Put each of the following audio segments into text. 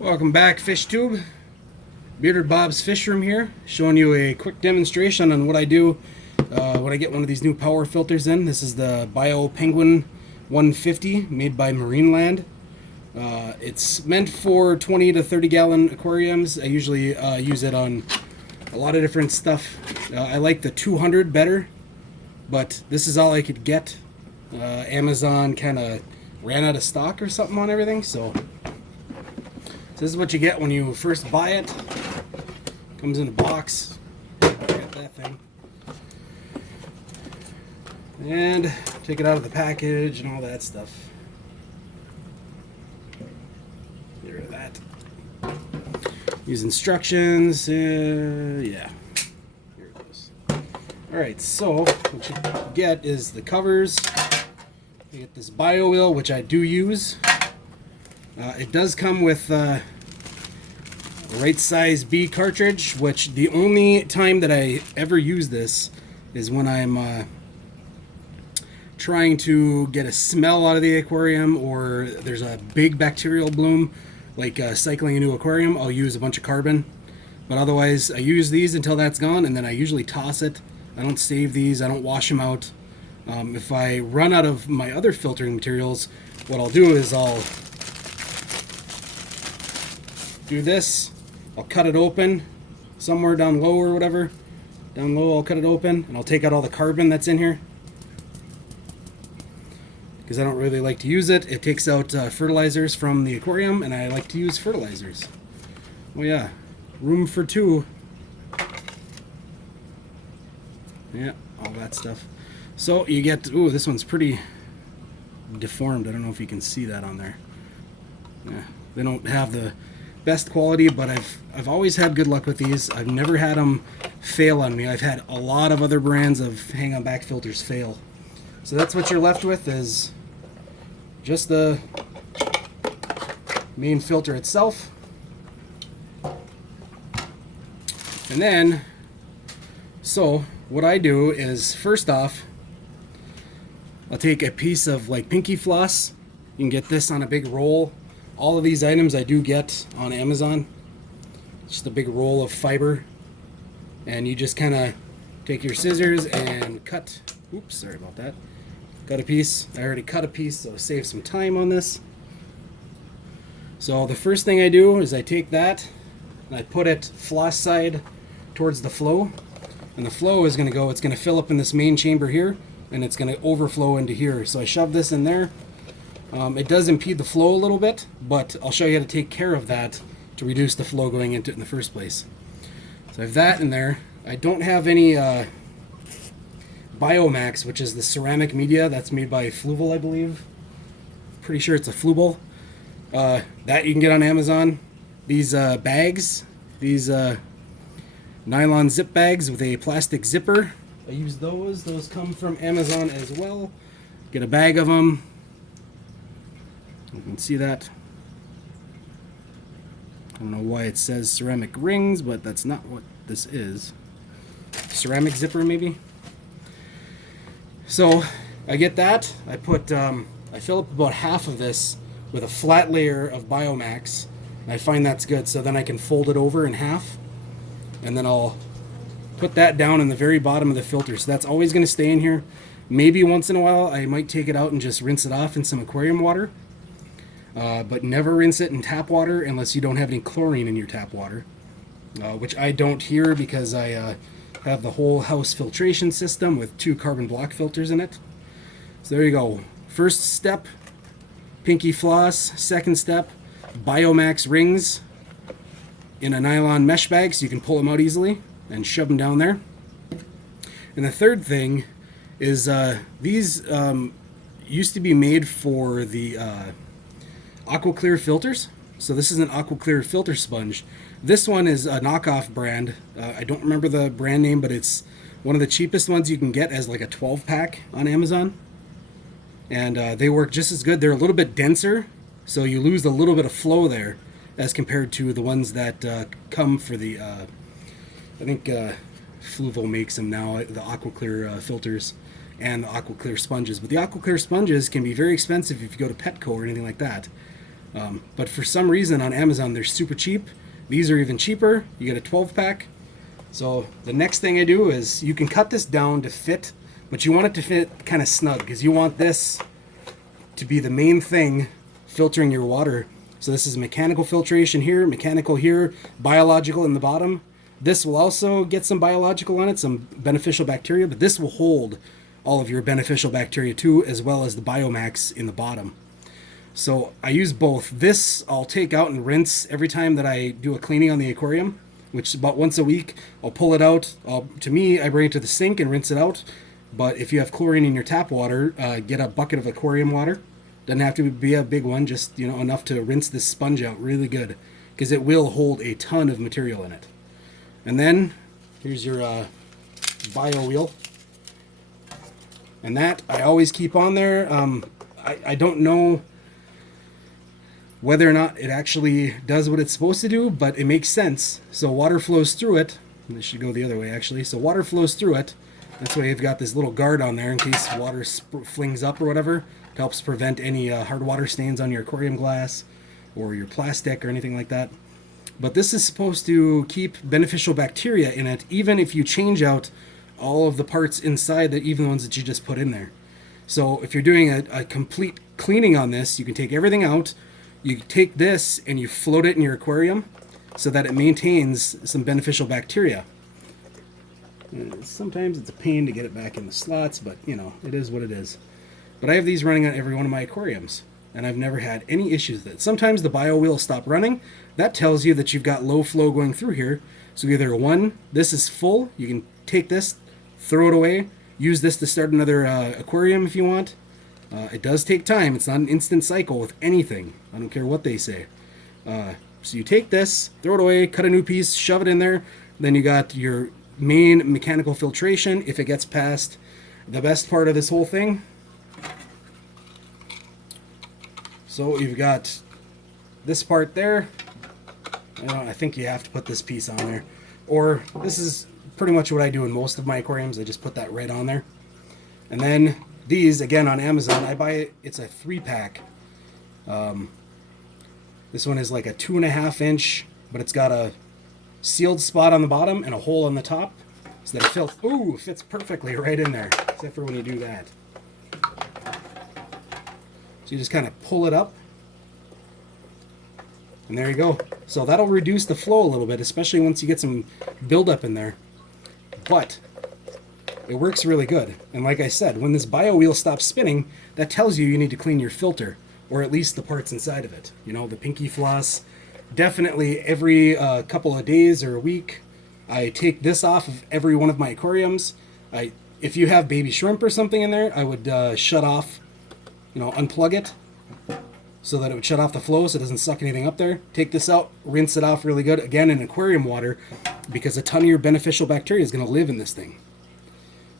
Welcome back, Fish Tube. Bearded Bob's Fish Room here, showing you a quick demonstration on what I do when I get one of these new power filters in. This is the Bio Penguin 150 made by Marineland. It's meant for 20 to 30 gallon aquariums. I usually use it on a lot of different stuff. I like the 200 better, but this is all I could get. Amazon kind of ran out of stock or something on everything, so this is what you get when you first buy it. Comes in a box. Get that thing. And take it out of the package and all that stuff. Get rid of that. Use instructions. Yeah. Here it goes. Alright, so what you get is the covers. You get this bio wheel, which I do use. It does come with a right size B cartridge, which the only time that I ever use this is when I'm trying to get a smell out of the aquarium, or there's a big bacterial bloom, like cycling a new aquarium. I'll use a bunch of carbon, but otherwise I use these until that's gone, and then I usually toss it. I don't save these, I don't wash them out. If I run out of my other filtering materials, what I'll do is I'll do this. I'll cut it open somewhere down low or whatever. Down low I'll cut it open and I'll take out all the carbon that's in here, because I don't really like to use it. It takes out fertilizers from the aquarium, and I like to use fertilizers. Oh yeah, room for two. Yeah, all that stuff. So you get, ooh, this one's pretty deformed. I don't know if you can see that on there. Yeah, they don't have the best quality, but I've always had good luck with these. I've never had them fail on me. I've had a lot of other brands of hang-on back filters fail. So that's what you're left with, is just the main filter itself. And then, so what I do is, first off, I'll take a piece of like pinky floss. You can get this on a big roll. All of these items I do get on Amazon. Just a big roll of fiber. And you just kind of take your scissors and cut. Oops, sorry about that. Cut a piece. I already cut a piece, so save some time on this. So the first thing I do is I take that and I put it floss side towards the flow. And the flow is going to go, it's going to fill up in this main chamber here, and it's going to overflow into here. So I shove this in there. It does impede the flow a little bit, but I'll show you how to take care of that to reduce the flow going into it in the first place. So I have that in there. I don't have any biomax, which is the ceramic media that's made by Fluval, I believe. Pretty sure it's a fluval. That you can get on Amazon. These bags, these nylon zip bags with a plastic zipper, I use those. Those come from Amazon as well. Get a bag of them. You can see that. I don't know why it says ceramic rings, but that's not what this is. Ceramic zipper, maybe. So I get that. I put, I fill up about half of this with a flat layer of biomax. And I find that's good. So then I can fold it over in half, and then I'll put that down in the very bottom of the filter. So that's always going to stay in here. Maybe once in a while I might take it out and just rinse it off in some aquarium water. But never rinse it in tap water unless you don't have any chlorine in your tap water, which I don't here because I have the whole house filtration system with 2 carbon block filters in it. So there you go. First step, pinky floss. Second step, biomax rings in a nylon mesh bag so you can pull them out easily and shove them down there. And the third thing is these used to be made for the aquaclear filters. So this is an aquaclear filter sponge. This one is a knockoff brand. I don't remember the brand name, but it's one of the cheapest ones you can get as like a 12-pack on Amazon. And they work just as good. They're a little bit denser, so you lose a little bit of flow there as compared to the ones that come for the, I think Fluval makes them now, the aquaclear filters and the aquaclear sponges. But the aquaclear sponges can be very expensive if you go to Petco or anything like that. But for some reason on Amazon they're super cheap. These are even cheaper. You get a 12 pack. So the next thing I do is you can cut this down to fit, but you want it to fit kind of snug because you want this to be the main thing filtering your water. So this is mechanical filtration here, mechanical here, biological in the bottom. This will also get some biological on it, some beneficial bacteria, but this will hold all of your beneficial bacteria too, as well as the biomax in the bottom. So I use both. This I'll take out and rinse every time that I do a cleaning on the aquarium, which is about once a week. I'll pull it out. To me, I bring it to the sink and rinse it out. But if you have chlorine in your tap water, get a bucket of aquarium water. Doesn't have to be a big one, just enough to rinse this sponge out really good, because it will hold a ton of material in it. And then here's your bio wheel, and that I always keep on there. I don't know whether or not it actually does what it's supposed to do, but it makes sense. So water flows through it. And this should go the other way actually. So water flows through it. That's why you've got this little guard on there in case water flings up or whatever. It helps prevent any hard water stains on your aquarium glass or your plastic or anything like that. But this is supposed to keep beneficial bacteria in it, even if you change out all of the parts inside, even the ones that you just put in there. So if you're doing a complete cleaning on this, you can take everything out. You take this and you float it in your aquarium so that it maintains some beneficial bacteria. And sometimes it's a pain to get it back in the slots, but it is what it is. But I have these running on every one of my aquariums, and I've never had any issues with it. Sometimes the bio wheel will stop running. That tells you that you've got low flow going through here. So either one, this is full, you can take this, throw it away, use this to start another aquarium if you want. It does take time. It's not an instant cycle with anything. I don't care what they say. So you take this, throw it away, cut a new piece, shove it in there. Then you got your main mechanical filtration. If it gets past the best part of this whole thing. So you've got this part there. I think you have to put this piece on there. Or this is pretty much what I do in most of my aquariums. I just put that right on there. And then these, again, on Amazon, I buy it. It's a 3-pack. This one is like a 2.5 inch, but it's got a sealed spot on the bottom and a hole on the top, so that it fits perfectly right in there, except for when you do that. So you just kind of pull it up, and there you go. So that'll reduce the flow a little bit, especially once you get some buildup in there. But it works really good. And like I said, when this bio wheel stops spinning, that tells you need to clean your filter, or at least the parts inside of it. The pinky floss. Definitely every couple of days or a week, I take this off of every one of my aquariums. If you have baby shrimp or something in there, I would shut off, unplug it so that it would shut off the flow so it doesn't suck anything up there. Take this out, rinse it off really good, again in aquarium water, because a ton of your beneficial bacteria is going to live in this thing.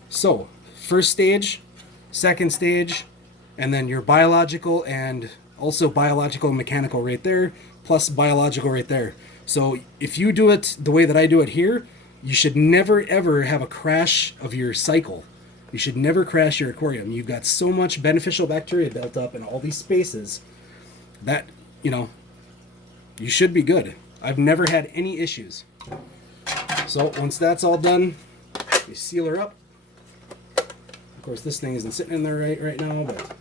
So, first stage, second stage, and then your biological and also biological and mechanical right there, plus biological right there. So if you do it the way that I do it here, you should never ever have a crash of your cycle. You should never crash your aquarium. You've got so much beneficial bacteria built up in all these spaces that, you should be good. I've never had any issues. So once that's all done, you seal her up. Of course, this thing isn't sitting in there right now, but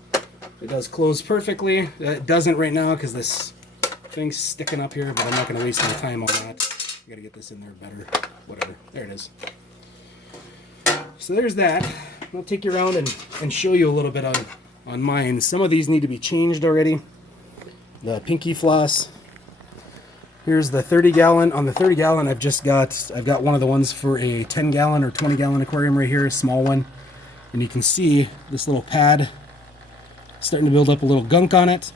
it does close perfectly. It doesn't right now because this thing's sticking up here, but I'm not going to waste my time on that. I got to get this in there better. Whatever. There it is. So there's that. I'll take you around and show you a little bit on mine. Some of these need to be changed already. The pinky floss. Here's the 30-gallon. On the 30-gallon, I've got one of the ones for a 10-gallon or 20-gallon aquarium right here, a small one. And you can see this little pad starting to build up a little gunk on it.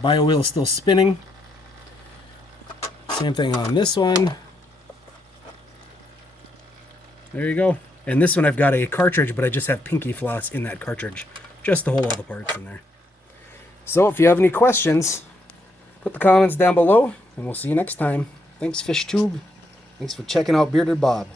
Bio wheel is still spinning. Same thing on this one. There you go. And this one I've got a cartridge, but I just have pinky floss in that cartridge, just to hold all the parts in there. So if you have any questions, put the comments down below, and we'll see you next time. Thanks, FishTube. Thanks for checking out Bearded Bob.